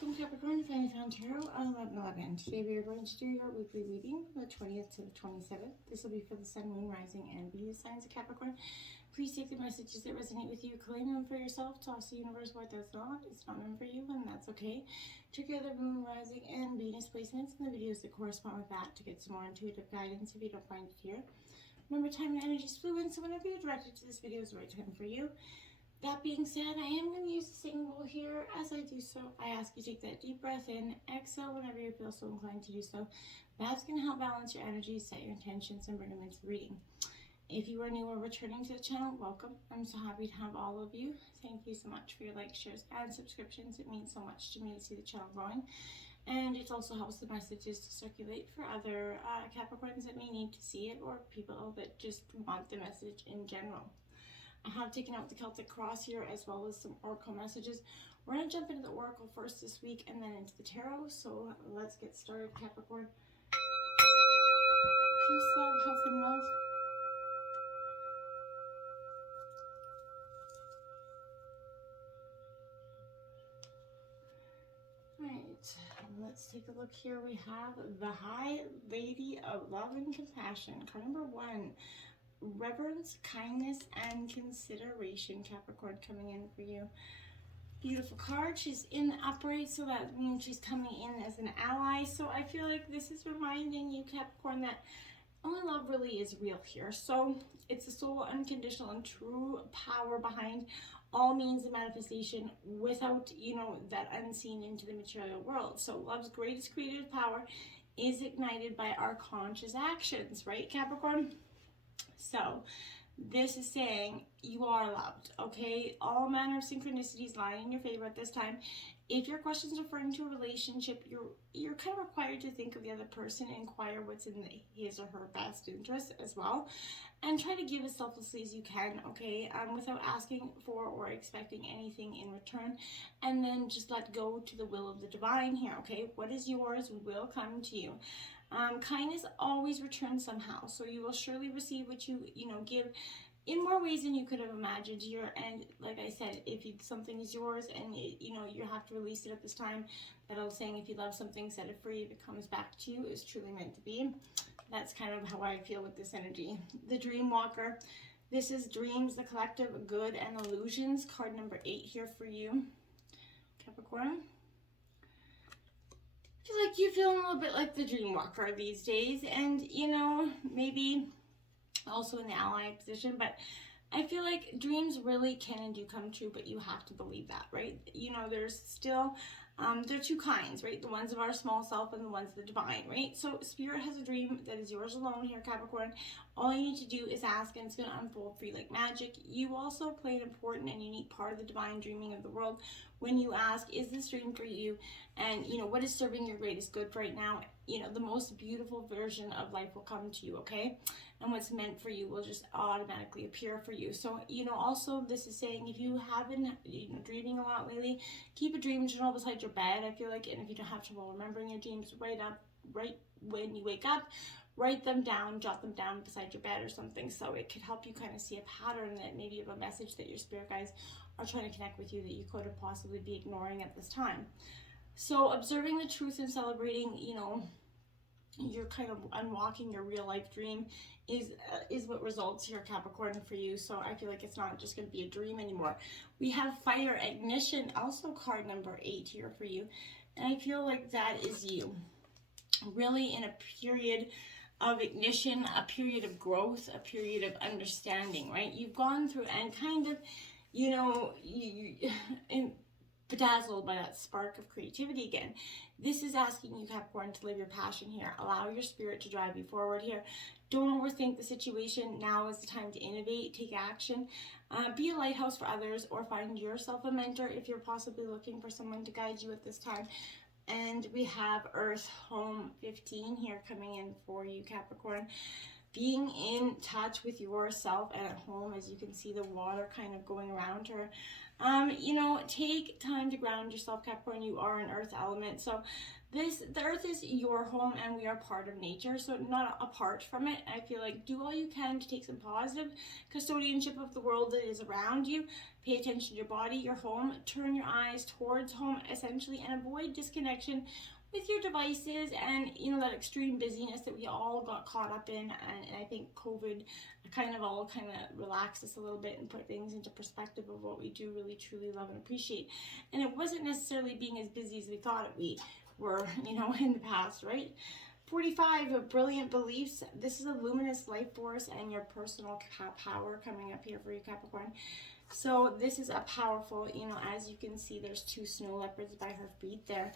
Welcome Capricorn, Family Found Tarot, 11/11. Today we are going to do your weekly reading from the 20th to the 27th. This will be for the Sun, Moon, Rising, and Venus signs of Capricorn. Please take the messages that resonate with you, claim them for yourself, toss the universe what does not. It's not meant for you, and that's okay. Check your other Moon, Rising, and Venus placements in the videos that correspond with that to get some more intuitive guidance if you don't find it here. Remember, time and energy is fluid, so whenever you're directed to this video is the right time for you. That being said, I am going to use the singing bowl here. As I do so, I ask you to take that deep breath in, exhale whenever you feel so inclined to do so. That's going to help balance your energy, set your intentions, and bring them into the reading. If you are new or returning to the channel, welcome. I'm so happy to have all of you. Thank you so much for your likes, shares, and subscriptions. It means so much to me to see the channel growing. And it also helps the messages to circulate for other Capricorns that may need to see it, or people that just want the message in general. I have taken out the Celtic cross here as well as some oracle messages. We're going to jump into the oracle first this week and then into the tarot. So let's get started, Capricorn. Peace, love, health, and wealth. Alright, let's take a look here. We have the High Lady of Love and Compassion. Card number 1. Reverence, kindness, and consideration, Capricorn, coming in for you. Beautiful card. She's in the upright, so that means she's coming in as an ally. So I feel like this is reminding you, Capricorn, that only love really is real here. So it's the sole, unconditional, and true power behind all means of manifestation without, that unseen into the material world. So love's greatest creative power is ignited by our conscious actions, right, Capricorn? So this is saying you are loved, okay? All manner of synchronicities lying in your favor at this time. If your question is referring to a relationship, you're kind of required to think of the other person and inquire what's in his or her best interest as well. And try to give as selflessly as you can, okay? Without asking for or expecting anything in return. And then just let go to the will of the divine here, okay? What is yours will come to you. Kindness always returns somehow, so you will surely receive what you give in more ways than you could have imagined here. And like I said, if something is yours and you have to release it at this time, that old saying, if you love something, set it free. If it comes back to you, is truly meant to be. That's kind of how I feel with this energy. The Dream Walker. This is dreams, the collective good and illusions. Card number 8 here for you, Capricorn. I feel like you're feeling a little bit like the dream walker these days, and maybe also in the ally position, but I feel like dreams really can and do come true, but you have to believe that, right? There's still there are two kinds, right? The ones of our small self and the ones of the divine, right? So spirit has a dream that is yours alone here, Capricorn. All you need to do is ask, and it's going to unfold for you like magic. You also play an important and unique part of the divine dreaming of the world when you ask, is this dream for you? And what is serving your greatest good right now? The most beautiful version of life will come to you, okay? And what's meant for you will just automatically appear for you. So also this is saying, if you have been dreaming a lot lately, keep a dream journal beside your bed, I feel like. And if you don't have trouble remembering your dreams, right when you wake up, write them down, jot them down beside your bed or something, so it could help you kind of see a pattern that maybe of a message that your spirit guides are trying to connect with you that you could have possibly be ignoring at this time. So observing the truth and celebrating, you're kind of unlocking your real life dream is what results here, Capricorn, for you. So I feel like it's not just going to be a dream anymore. We have Fire Ignition, also card number 8 here for you. And I feel like that is you. Really in a period of ignition, a period of growth, a period of understanding, right? You've gone through and kind of, bedazzled by that spark of creativity again. This is asking you, Capricorn, to live your passion here. Allow your spirit to drive you forward here. Don't overthink the situation. Now is the time to innovate, take action, be a lighthouse for others, or find yourself a mentor if you're possibly looking for someone to guide you at this time. And we have Earth Home 15 here coming in for you, Capricorn. Being in touch with yourself and at home, as you can see the water kind of going around her. Take time to ground yourself, Capricorn. You are an earth element. So the earth is your home and we are part of nature. So not apart from it. I feel like do all you can to take some positive custodianship of the world that is around you. Pay attention to your body, your home. Turn your eyes towards home, essentially, and avoid disconnection with your devices and, you know, that extreme busyness that we all got caught up in. And I think COVID kind of relaxed us a little bit and put things into perspective of what we do really truly love and appreciate. And it wasn't necessarily being as busy as we thought we were, you know, in the past, right? 45 of brilliant beliefs. This is a luminous life force and your personal power coming up here for you, Capricorn. So this is a powerful, you know, as you can see, there's 2 snow leopards by her feet there.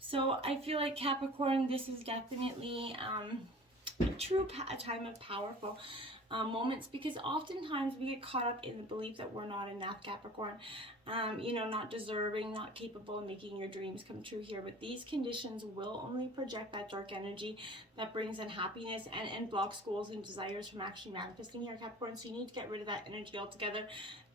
So I feel like Capricorn, this is definitely a time of powerful moments, because oftentimes we get caught up in the belief that we're not enough, Capricorn, you know, not deserving, not capable of making your dreams come true here. But these conditions will only project that dark energy that brings unhappiness and blocks goals and desires from actually manifesting here, Capricorn. So you need to get rid of that energy altogether.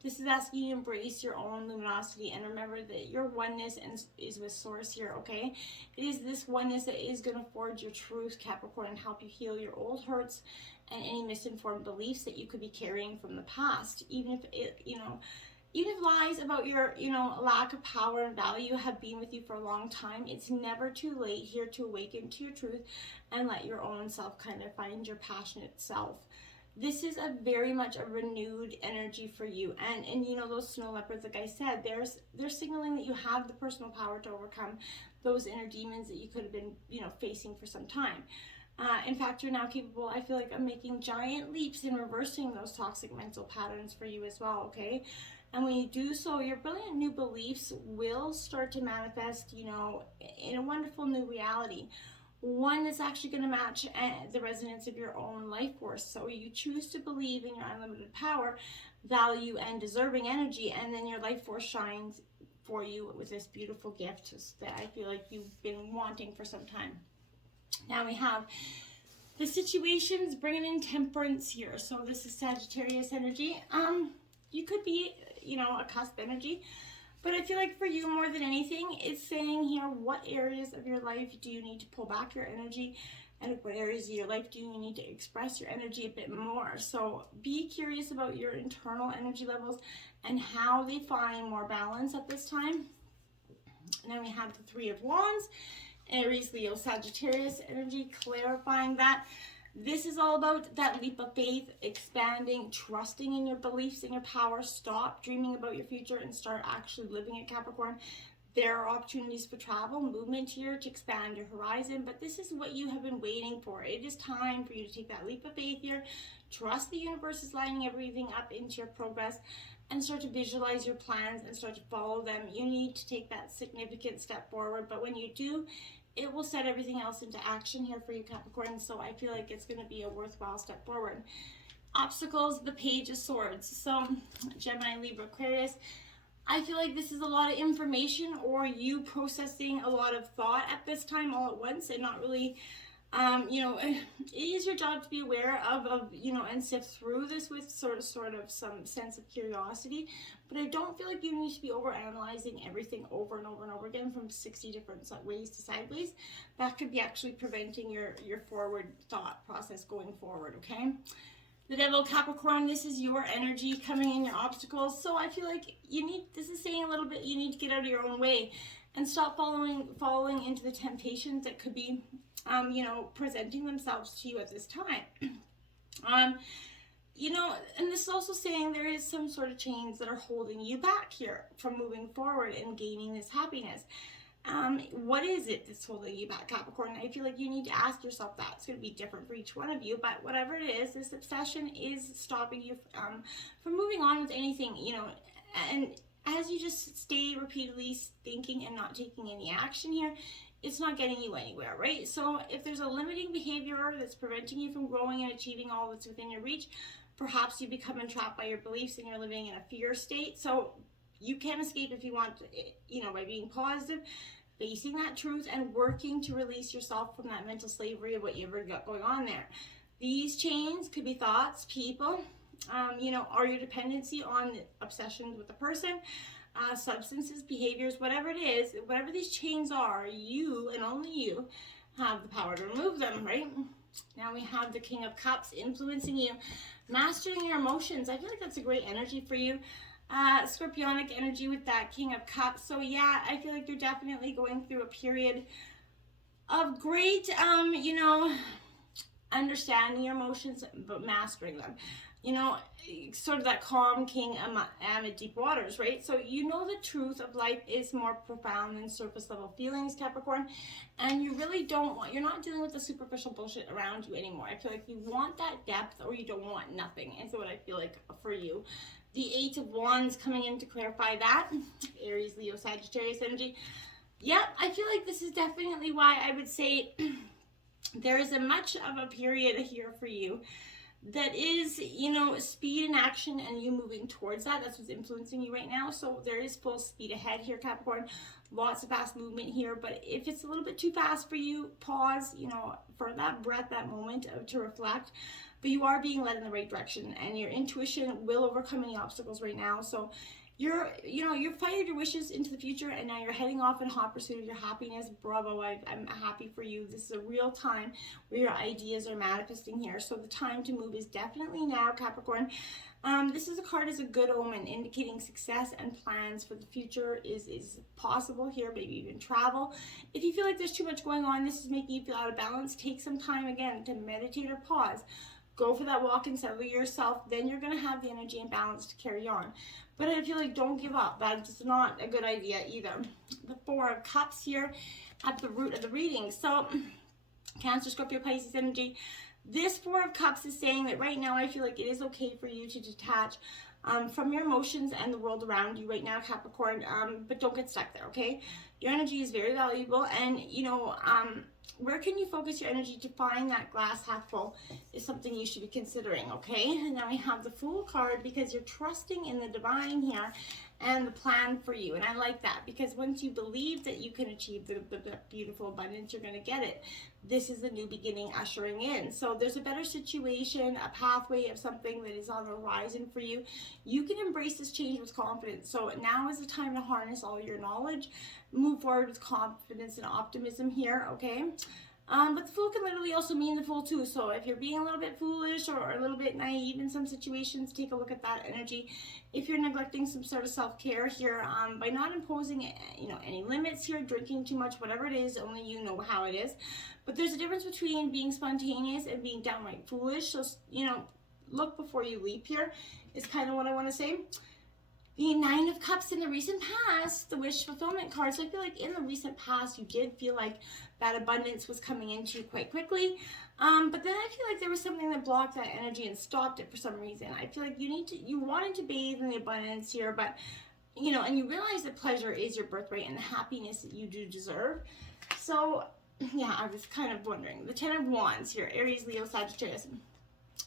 This is asking you to embrace your own luminosity and remember that your oneness is with Source here, okay? It is this oneness that is going to forge your truth, Capricorn, and help you heal your old hurts and any misinformed beliefs that you could be carrying from the past. Even if it, you know, even if lies about your, you know, lack of power and value have been with you for a long time, it's never too late here to awaken to your truth and let your own self kind of find your passionate self. This is a very much a renewed energy for you. And you know, those snow leopards, like I said, they're signaling that you have the personal power to overcome those inner demons that you could have been, you know, facing for some time. In fact, you're now capable, I feel like, of making giant leaps in reversing those toxic mental patterns for you as well, okay? And when you do so, your brilliant new beliefs will start to manifest, you know, in a wonderful new reality. One that's actually going to match the resonance of your own life force. So you choose to believe in your unlimited power, value, and deserving energy, and then your life force shines for you with this beautiful gift that I feel like you've been wanting for some time. Now we have the situations bringing in temperance here. So this is Sagittarius energy. You could be, you know, a cusp energy. But I feel like for you, more than anything, it's saying here, what areas of your life do you need to pull back your energy? And what areas of your life do you need to express your energy a bit more? So be curious about your internal energy levels and how they find more balance at this time. And then we have the 3 of Wands, Aries, Leo, Sagittarius energy, clarifying that. This is all about that leap of faith, expanding, trusting in your beliefs and your power. Stop dreaming about your future and start actually living it, Capricorn. There are opportunities for travel, movement here to expand your horizon, but this is what you have been waiting for. It is time for you to take that leap of faith here. Trust the universe is lining everything up into your progress and start to visualize your plans and start to follow them. You need to take that significant step forward, but when you do, it will set everything else into action here for you, Capricorn. So I feel like it's going to be a worthwhile step forward. Obstacles, the Page of Swords. So Gemini, Libra, Aquarius. I feel like this is a lot of information or you processing a lot of thought at this time all at once and not really, you know, it is your job to be aware of, you know, and sift through this with sort of some sense of curiosity. But I don't feel like you need to be overanalyzing everything over and over and over again from 60 different ways to sideways. That could be actually preventing your forward thought process going forward, okay? The Devil, Capricorn, this is your energy coming in, your obstacles. So I feel like this is saying a little bit, you need to get out of your own way and stop following into the temptations that could be, you know, presenting themselves to you at this time. You know, and this is also saying there is some sort of chains that are holding you back here from moving forward and gaining this happiness. What is it that's holding you back, Capricorn? I feel like you need to ask yourself that. It's going to be different for each one of you, but whatever it is, this obsession is stopping you from moving on with anything, you know, and as you just stay repeatedly thinking and not taking any action here, it's not getting you anywhere, right? So if there's a limiting behavior that's preventing you from growing and achieving all that's within your reach, perhaps you become entrapped by your beliefs and you're living in a fear state. So you can escape if you want, you know, by being positive, facing that truth and working to release yourself from that mental slavery of what you've ever got going on there. These chains could be thoughts, people, you know, or your dependency on obsessions with the person, substances, behaviors, whatever it is, whatever these chains are, you and only you have the power to remove them, right? Now we have the King of Cups influencing you, mastering your emotions. I feel like that's a great energy for you. Scorpionic energy with that King of Cups. So yeah, I feel like you're definitely going through a period of great, understanding your emotions, but mastering them. Sort of that calm king amid deep waters, right? So you know the truth of life is more profound than surface level feelings, Capricorn, and you really don't want, you're not dealing with the superficial bullshit around you anymore. I feel like you want that depth or you don't want nothing. And so what I feel like for you, the Eight of Wands coming in to clarify that, Aries, Leo, Sagittarius energy. Yep, I feel like this is definitely why I would say there is a much of a period here for you that is, speed and action and you moving towards that. That's what's influencing you right now. So there is full speed ahead here, Capricorn. Lots of fast movement here. But if it's a little bit too fast for you, pause, for that breath, that moment to reflect. But you are being led in the right direction and your intuition will overcome any obstacles right now. So you're fighting your wishes into the future and now you're heading off in hot pursuit of your happiness. Bravo, I'm happy for you. This is a real time where your ideas are manifesting here. So the time to move is definitely now, Capricorn. This is a card as a good omen, indicating success and plans for the future is possible here, maybe even travel. If you feel like there's too much going on, this is making you feel out of balance, take some time again to meditate or pause. Go for that walk and settle yourself. Then you're going to have the energy and balance to carry on. But I feel like don't give up. That's not a good idea either. The Four of Cups here at the root of the reading. So Cancer, Scorpio, Pisces energy. This Four of Cups is saying that right now I feel like it is okay for you to detach from your emotions and the world around you right now, Capricorn. But don't get stuck there, okay? Your energy is very valuable and, where can you focus your energy to find that glass half full is something you should be considering, okay? And now we have the Fool card because you're trusting in the divine here and the plan for you. And I like that because once you believe that you can achieve the beautiful abundance, you're going to get it. This is a new beginning ushering in. So there's a better situation, a pathway of something that is on the horizon for you. You can embrace this change with confidence. So now is the time to harness all your knowledge, move forward with confidence and optimism here, okay? But the Fool can literally also mean the Fool too. So if you're being a little bit foolish or a little bit naive in some situations, take a look at that energy. If you're neglecting some sort of self-care here, by not imposing, any limits here, drinking too much, whatever it is, only you know how it is. But there's a difference between being spontaneous and being downright foolish. So, look before you leap here is kind of what I want to say. The Nine of Cups in the recent past, the wish fulfillment card. So I feel like in the recent past, you did feel like that abundance was coming into you quite quickly. But then I feel like there was something that blocked that energy and stopped it for some reason. I feel like you wanted to bathe in the abundance here, but, and you realize that pleasure is your birthright and the happiness that you do deserve. So, yeah, I was kind of wondering. The Ten of Wands here, Aries, Leo, Sagittarius.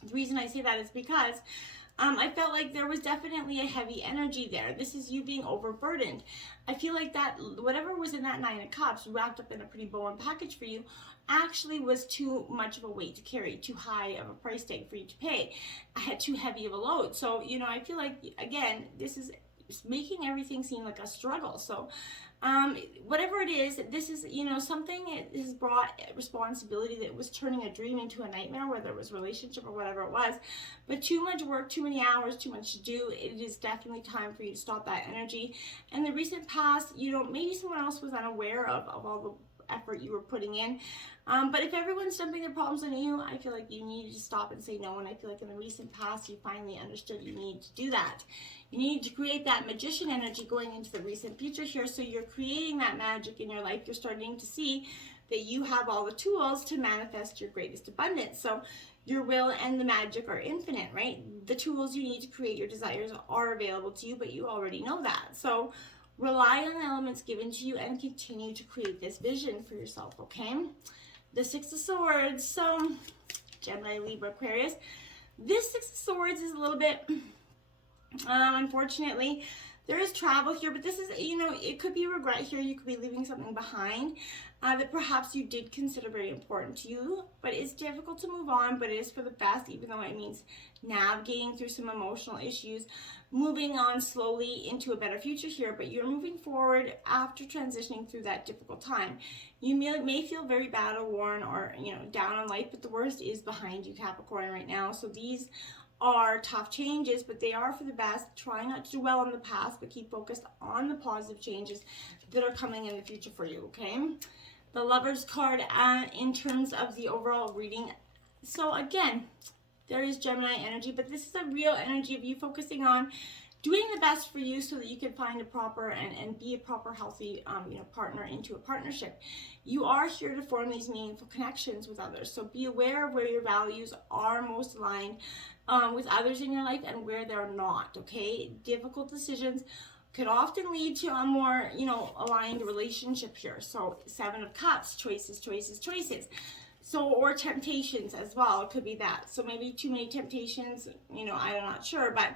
The reason I say that is because I felt like there was definitely a heavy energy there. This is you being overburdened. I feel like that whatever was in that Nine of Cups wrapped up in a pretty boring package for you actually was too much of a weight to carry, too high of a price tag for you to pay. I had too heavy of a load. So, I feel like, again, this is making everything seem like a struggle. So, whatever it is, this is, something it has brought responsibility that was turning a dream into a nightmare, whether it was relationship or whatever it was. But too much work, too many hours, too much to do. It is definitely time for you to stop that energy. In the recent past, maybe someone else was unaware of all the effort you were putting in. But if everyone's dumping their problems on you, I feel like you need to stop and say no. And I feel like in the recent past, you finally understood you need to do that. You need to create that magician energy going into the recent future here. So you're creating that magic in your life. You're starting to see that you have all the tools to manifest your greatest abundance. So your will and the magic are infinite, right? The tools you need to create your desires are available to you, but you already know that. So rely on the elements given to you and continue to create this vision for yourself, okay? The Six of Swords. So Gemini, Libra, Aquarius. This Six of Swords is a little bit... unfortunately, there is travel here, but this is, it could be regret here. You could be leaving something behind that perhaps you did consider very important to you, but it's difficult to move on, but it is for the best, even though it means navigating through some emotional issues, moving on slowly into a better future here, but you're moving forward after transitioning through that difficult time. You may feel very battle worn or, down on life, but the worst is behind you, Capricorn, right now. So these are tough changes, but they are for the best. Try not to dwell on the past, but keep focused on the positive changes that are coming in the future for you, okay? The Lovers card in terms of the overall reading. So again, there is Gemini energy, but this is a real energy of you focusing on doing the best for you so that you can find a proper and be a proper healthy partner into a partnership. You are here to form these meaningful connections with others, so be aware of where your values are most aligned with others in your life and where they're not, okay? Difficult decisions could often lead to a more aligned relationship here. So 7 of Cups, choices. So, or temptations as well, it could be that. So maybe too many temptations, I'm not sure, but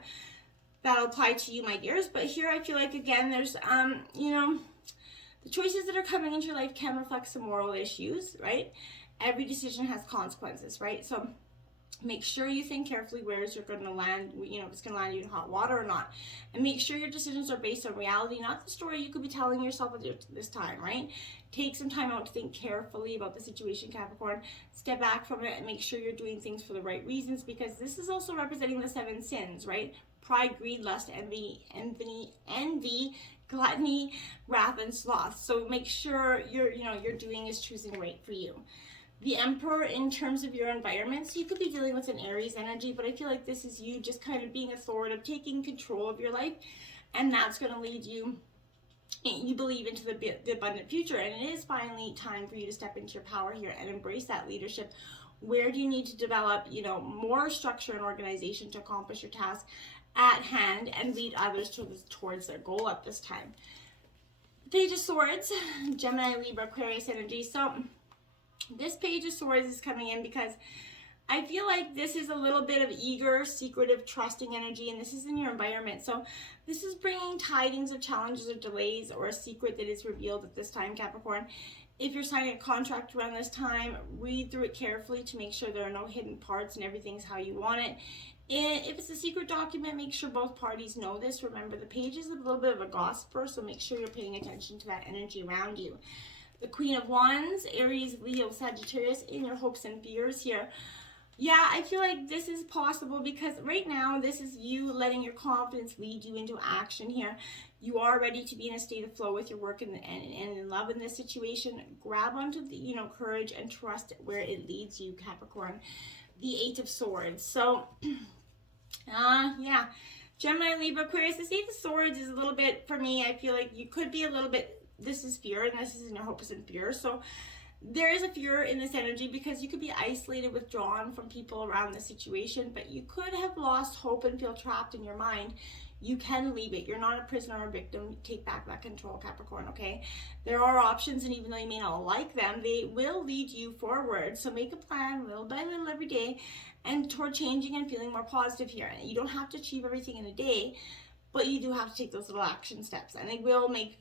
that'll apply to you, my dears. But here I feel like, again, there's, the choices that are coming into your life can reflect some moral issues, right? Every decision has consequences, right? So make sure you think carefully where you're going to land, if it's going to land you in hot water or not. And make sure your decisions are based on reality, not the story you could be telling yourself at this time, right? Take some time out to think carefully about the situation, Capricorn. Step back from it and make sure you're doing things for the right reasons, because this is also representing the 7 sins, right? Pride, greed, lust, envy, gluttony, wrath, and sloth. So make sure you're doing is choosing right for you. The Emperor in terms of your environment. So you could be dealing with an Aries energy, but I feel like this is you just kind of being authoritative, taking control of your life, and that's going to lead you believe into the abundant future. And it is finally time for you to step into your power here and embrace that leadership. Where do you need to develop, more structure and organization to accomplish your task at hand and lead others towards their goal at this time? Page of Swords, Gemini, Libra, Aquarius energy. So this Page of Swords is coming in because I feel like this is a little bit of eager, secretive, trusting energy, and this is in your environment. So this is bringing tidings of challenges or delays or a secret that is revealed at this time, Capricorn. If you're signing a contract around this time, read through it carefully to make sure there are no hidden parts and everything's how you want it. And if it's a secret document, make sure both parties know this. Remember, the Page is a little bit of a gossiper, so make sure you're paying attention to that energy around you. The Queen of Wands, Aries, Leo, Sagittarius, in your hopes and fears here. Yeah, I feel like this is possible because right now this is you letting your confidence lead you into action here. You are ready to be in a state of flow with your work and in love in this situation. Grab onto the courage and trust where it leads you, Capricorn. The 8 of Swords. So, yeah, Gemini, Libra, Aquarius. This 8 of Swords is a little bit, for me, I feel like you could be a little bit, this is fear and this is in your hopes and fears. So there is a fear in this energy because you could be isolated, withdrawn from people around the situation, but you could have lost hope and feel trapped in your mind. You can leave it. You're not a prisoner or a victim. Take back that control, Capricorn, okay? There are options, and even though you may not like them, they will lead you forward. So make a plan little by little every day and toward changing and feeling more positive here. And you don't have to achieve everything in a day, but you do have to take those little action steps, and they will make,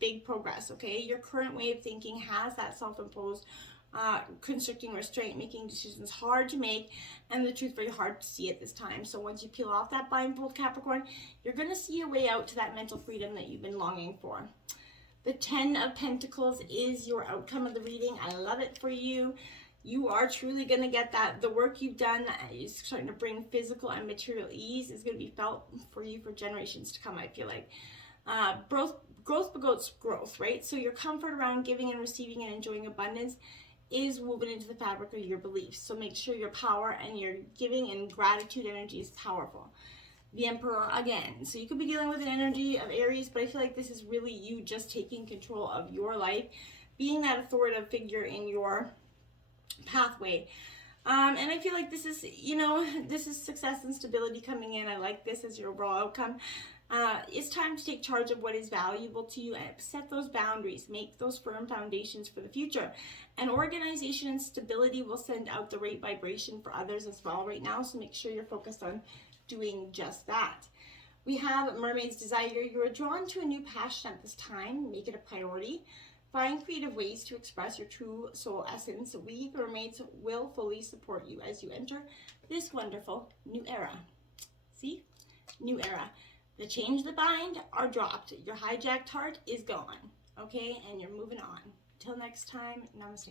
big progress, okay? Your current way of thinking has that self-imposed constricting restraint, making decisions hard to make, and the truth very hard to see at this time. So once you peel off that blindfold, Capricorn, you're going to see a way out to that mental freedom that you've been longing for. The 10 of Pentacles is your outcome of the reading. I love it for you. You are truly going to get that. The work you've done is starting to bring physical and material ease is going to be felt for you for generations to come, I feel like. Growth begets growth, right? So your comfort around giving and receiving and enjoying abundance is woven into the fabric of your beliefs. So make sure your power and your giving and gratitude energy is powerful. The Emperor again. So you could be dealing with an energy of Aries, but I feel like this is really you just taking control of your life, being that authoritative figure in your pathway. And I feel like this is, this is success and stability coming in. I like this as your overall outcome. It's time to take charge of what is valuable to you and set those boundaries, make those firm foundations for the future. And organization and stability will send out the right vibration for others as well right now. So make sure you're focused on doing just that. We have Mermaid's Desire. You are drawn to a new passion at this time. Make it a priority. Find creative ways to express your true soul essence. We, the Mermaids, will fully support you as you enter this wonderful new era. See? New era. The chains that bind are dropped. Your hijacked heart is gone. Okay? And you're moving on. Till next time, namaste.